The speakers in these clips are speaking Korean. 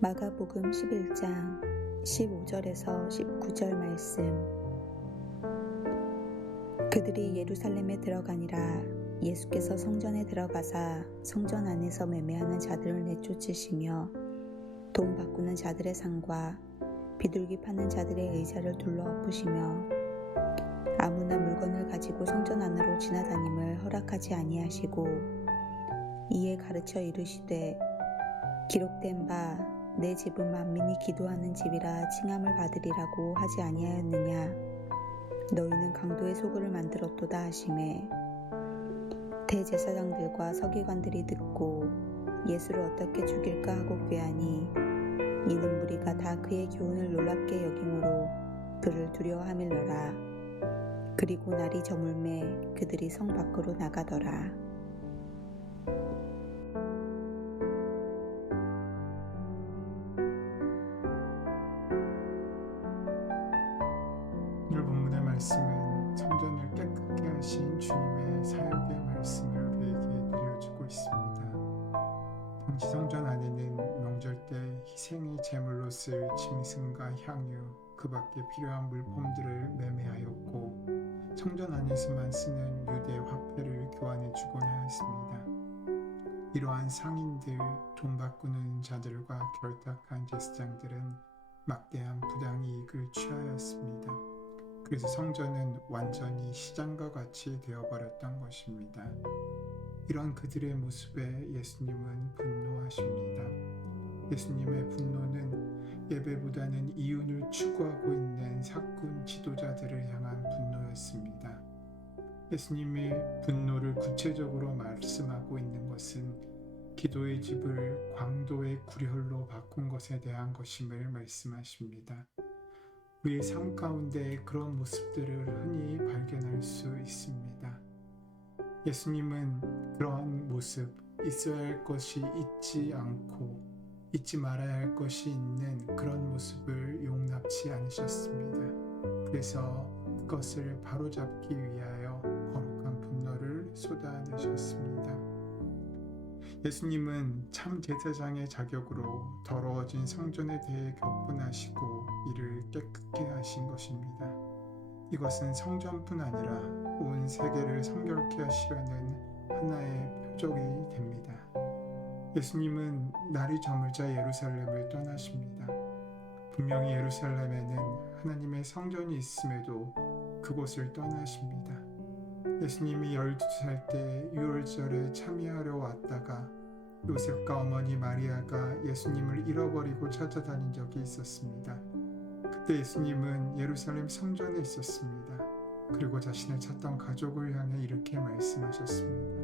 마가복음 11장 15절에서 19절 말씀. 그들이 예루살렘에 들어가니라. 예수께서 성전에 들어가사 성전 안에서 매매하는 자들을 내쫓으시며 돈 바꾸는 자들의 상과 비둘기 파는 자들의 의자를 둘러 엎으시며 아무나 물건을 가지고 성전 안으로 지나다님을 허락하지 아니하시고 이에 가르쳐 이르시되 기록된 바 내 집은 만민이 기도하는 집이라 칭함을 받으리라고 하지 아니하였느냐. 너희는 강도의 소굴을 만들었도다 하시매 대제사장들과 서기관들이 듣고 예수를 어떻게 죽일까 하고 꾀하니 이는 무리가 다 그의 교훈을 놀랍게 여김으로 그를 두려워하밀러라. 그리고 날이 저물매 그들이 성 밖으로 나가더라. 오늘 본문의 말씀은 성전을 깨끗게 하신 주님의 사역의 말씀을 우리에게 들려주고 있습니다. 당시 성전 안에는 명절 때 희생의 제물로 쓸 짐승과 향유, 그 밖에 필요한 물품들을 매매하였고 성전 안에서만 쓰는 유대 화폐를 교환해 주곤 하였습니다. 이러한 상인들, 돈 바꾸는 자들과 결탁한 제사장들은 막대한 부당이익을 취하였습니다. 그래서 성전은 완전히 시장과 같이 되어버렸던 것입니다. 이런 그들의 모습에 예수님은 분노하십니다. 예수님의 분노는 예배보다는 이윤을 추구하고 있는 사꾼 지도자들을 향한 분노였습니다. 예수님의 분노를 구체적으로 말씀하고 있는 것은 기도의 집을 광도의 구렬로 바꾼 것에 대한 것임을 말씀하십니다. 우리의 삶 가운데 그런 모습들을 흔히 발견할 수 있습니다. 예수님은 그러한 모습, 있어야 할 것이 있지 않고 잊지 말아야 할 것이 있는 그런 모습을 용납치 않으셨습니다. 그래서 그것을 바로잡기 위하여 거룩한 분노를 쏟아내셨습니다. 예수님은 참 제사장의 자격으로 더러워진 성전에 대해 격분하시고 이를 깨끗게 하신 것입니다. 이것은 성전뿐 아니라 온 세계를 성결케 하시려는 하나의 표적이 됩니다. 예수님은 날이 저물자 예루살렘을 떠나십니다. 분명히 예루살렘에는 하나님의 성전이 있음에도 그곳을 떠나십니다. 예수님이 12살 때 유월절에 참여하려 왔다가 요셉과 어머니 마리아가 예수님을 잃어버리고 찾아다닌 적이 있었습니다. 그때 예수님은 예루살렘 성전에 있었습니다. 그리고 자신을 찾던 가족을 향해 이렇게 말씀하셨습니다.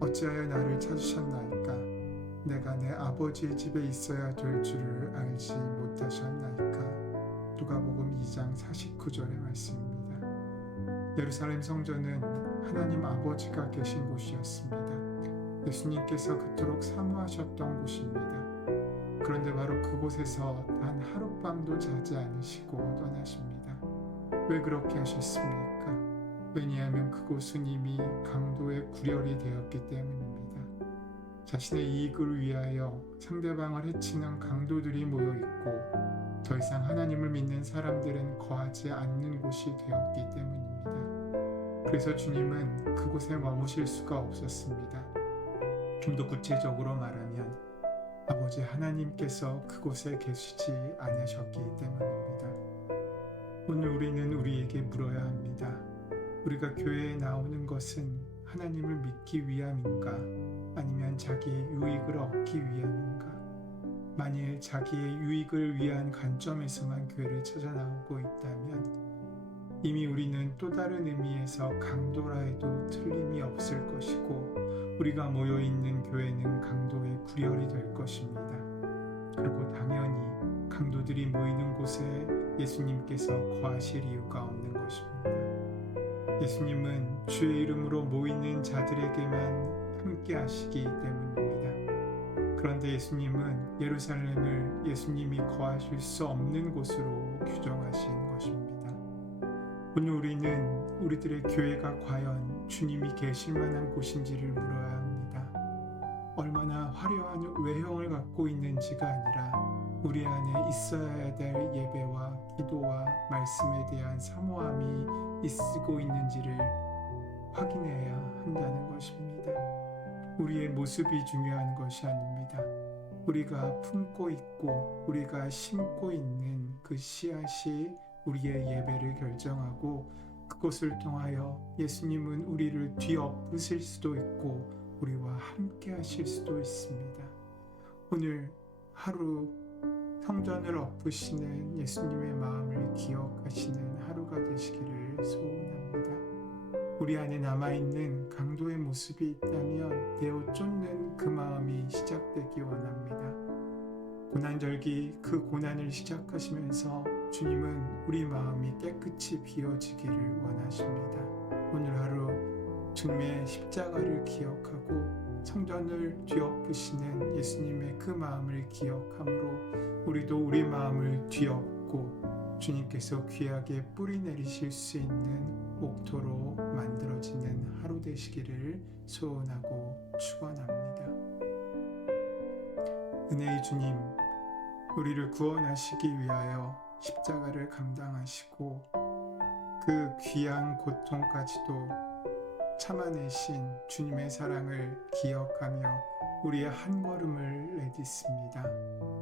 어찌하여 나를 찾으셨나이까? 내가 내 아버지의 집에 있어야 될 줄을 알지 못하셨나이까? 누가복음 2장 49절의 말씀입니다. 예루살렘 성전은 하나님 아버지가 계신 곳이었습니다. 예수님께서 그토록 사모하셨던 곳입니다. 그런데 바로 그곳에서 단 하룻밤도 자지 않으시고 떠나십니다. 왜 그렇게 하셨습니까? 왜냐하면 그곳은 이미 강도의 구렬이 되었기 때문입니다. 자신의 이익을 위하여 상대방을 해치는 강도들이 모여있고 더 이상 하나님을 믿는 사람들은 거하지 않는 곳이 되었기 때문입니다. 그래서 주님은 그곳에 머무실 수가 없었습니다. 좀 더 구체적으로 말하면 아버지 하나님께서 그곳에 계시지 않으셨기 때문입니다. 오늘 우리는 우리에게 물어야 합니다. 우리가 교회에 나오는 것은 하나님을 믿기 위함인가? 아니면 자기의 유익을 얻기 위함인가? 만일 자기의 유익을 위한 관점에서만 교회를 찾아 나오고 있다면 이미 우리는 또 다른 의미에서 강도라 해도 틀림이 없을 것이고 우리가 모여있는 교회는 강도의 구렬이 될 것입니다. 그리고 당연히 강도들이 모이는 곳에 예수님께서 거하실 이유가 없는 것입니다. 예수님은 주의 이름으로 모이는 자들에게만 함께 하시기 때문입니다. 그런데 예수님은 예루살렘을 예수님이 거하실 수 없는 곳으로 규정하신 것입니다. 오늘 우리는 우리들의 교회가 과연 주님이 계실 만한 곳인지를 물어야 합니다. 얼마나 얼마나 화려한 외형을 갖고 있는지가 아니라 우리 안에 있어야 될 예배와 기도와 말씀에 대한 사모함이 있고 있는지를 확인해야 한다는 것입니다. 우리의 모습이 중요한 것이 아닙니다. 우리가 품고 있고 우리가 심고 있는 그 씨앗이 우리의 예배를 결정하고 그것을 통하여 예수님은 우리를 뒤엎으실 수도 있고 우리와 함께 하실 수도 있습니다. 오늘 하루 성전을 엎으시는 예수님의 마음을 기억하시는 하루가 되시기를 소원합니다. 우리 안에 남아있는 강도의 모습이 있다면 되어 쫓는 그 마음이 시작되기 원합니다. 고난절기 그 고난을 시작하시면서 주님은 우리 마음이 깨끗이 비워지기를 원하십니다. 오늘 하루 주님의 십자가를 기억하고 성전을 뒤엎으시는 예수님의 그 마음을 기억함으로 우리도 우리 마음을 뒤엎고 주님께서 귀하게 뿌리 내리실 수 있는 옥토로 만들어지는 하루 되시기를 소원하고 축원합니다. 은혜의 주님, 우리를 구원하시기 위하여 십자가를 감당하시고 그 귀한 고통까지도 참아내신 주님의 사랑을 기억하며 우리의 한 걸음을 내딛습니다.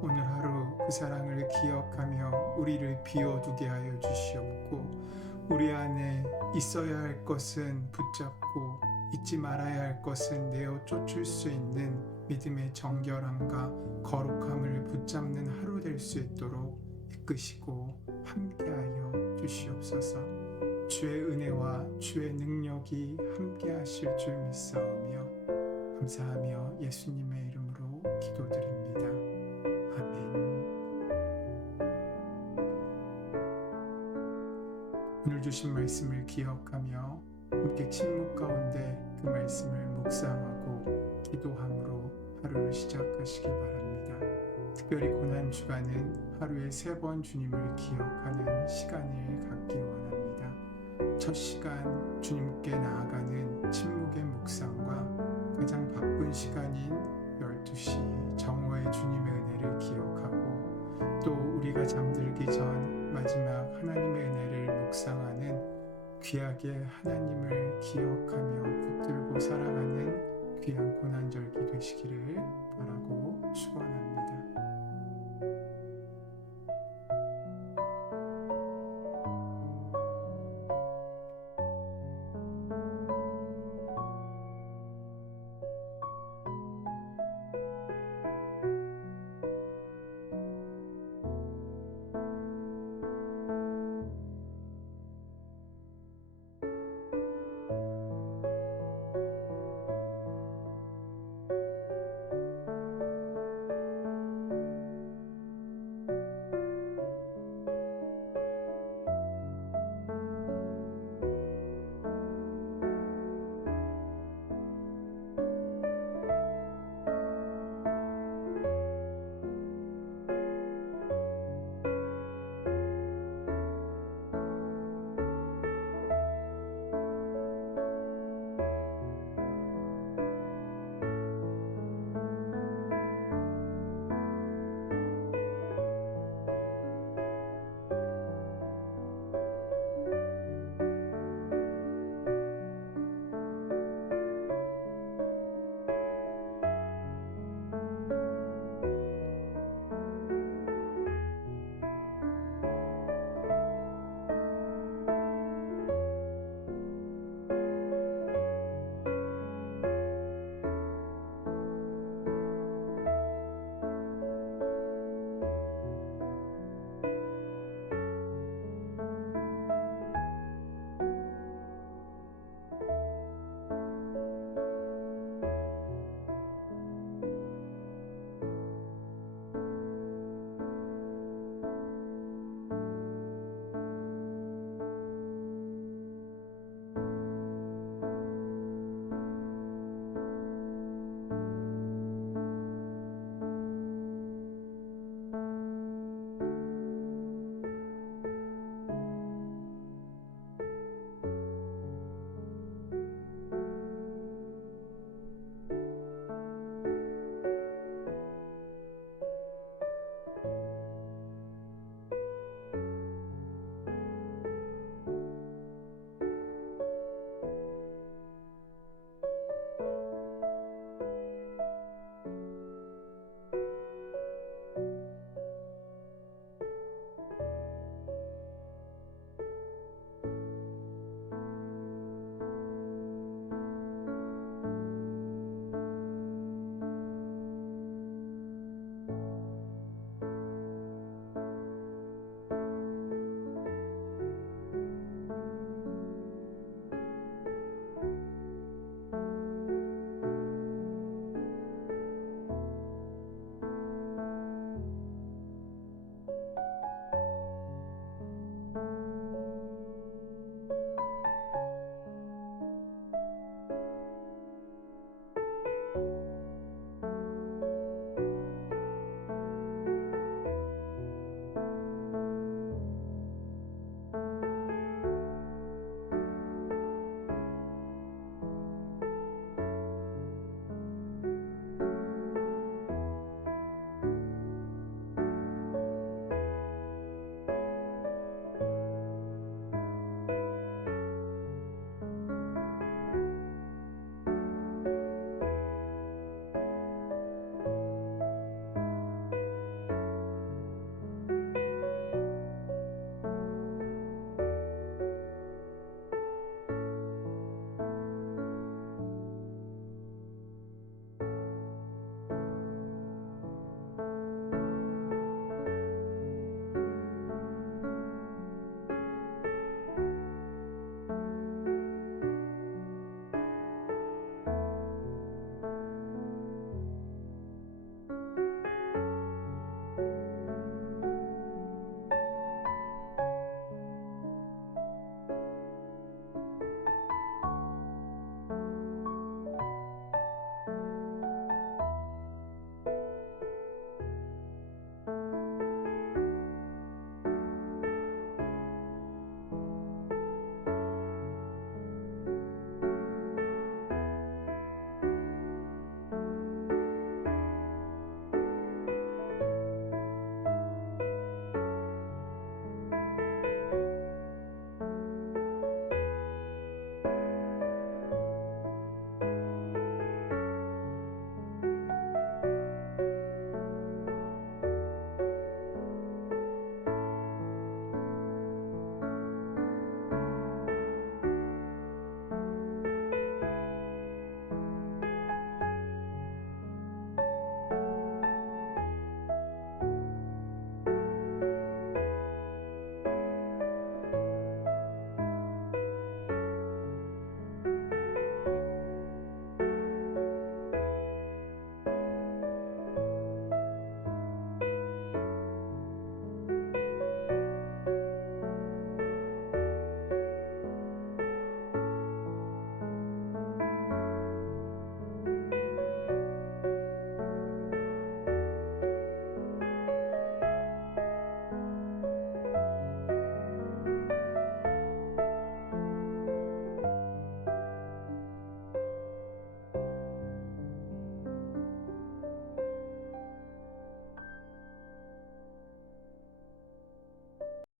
오늘 하루 그 사랑을 기억하며 우리를 비워두게 하여 주시옵고 우리 안에 있어야 할 것은 붙잡고 잊지 말아야 할 것은 내어 쫓을 수 있는 믿음의 정결함과 거룩함을 붙잡는 하루 될 수 있도록 이끄시고 함께하여 주시옵소서. 주의 은혜와 주의 능력이 함께하실 줄 믿사오며 감사하며 예수님의 이름으로 기도드립니다. 아멘. 오늘 주신 말씀을 기억하며 함께 침묵 가운데 그 말씀을 묵상하고 기도함으로 하루를 시작하시기 바랍니다. 특별히 고난주간은 하루에 3번 주님을 기억하는 시간을 갖기 원합니다. 첫 시간 주님께 나아가는 침묵의 묵상과 가장 바쁜 시간인 12시 정오의 주님의 은혜를 기억하고 또 우리가 잠들기 전 마지막 하나님의 은혜를 묵상하는 귀하게 하나님을 기억하며 붙들고 살아가는 귀한 고난절기 되시기를 바라고 축원합니다.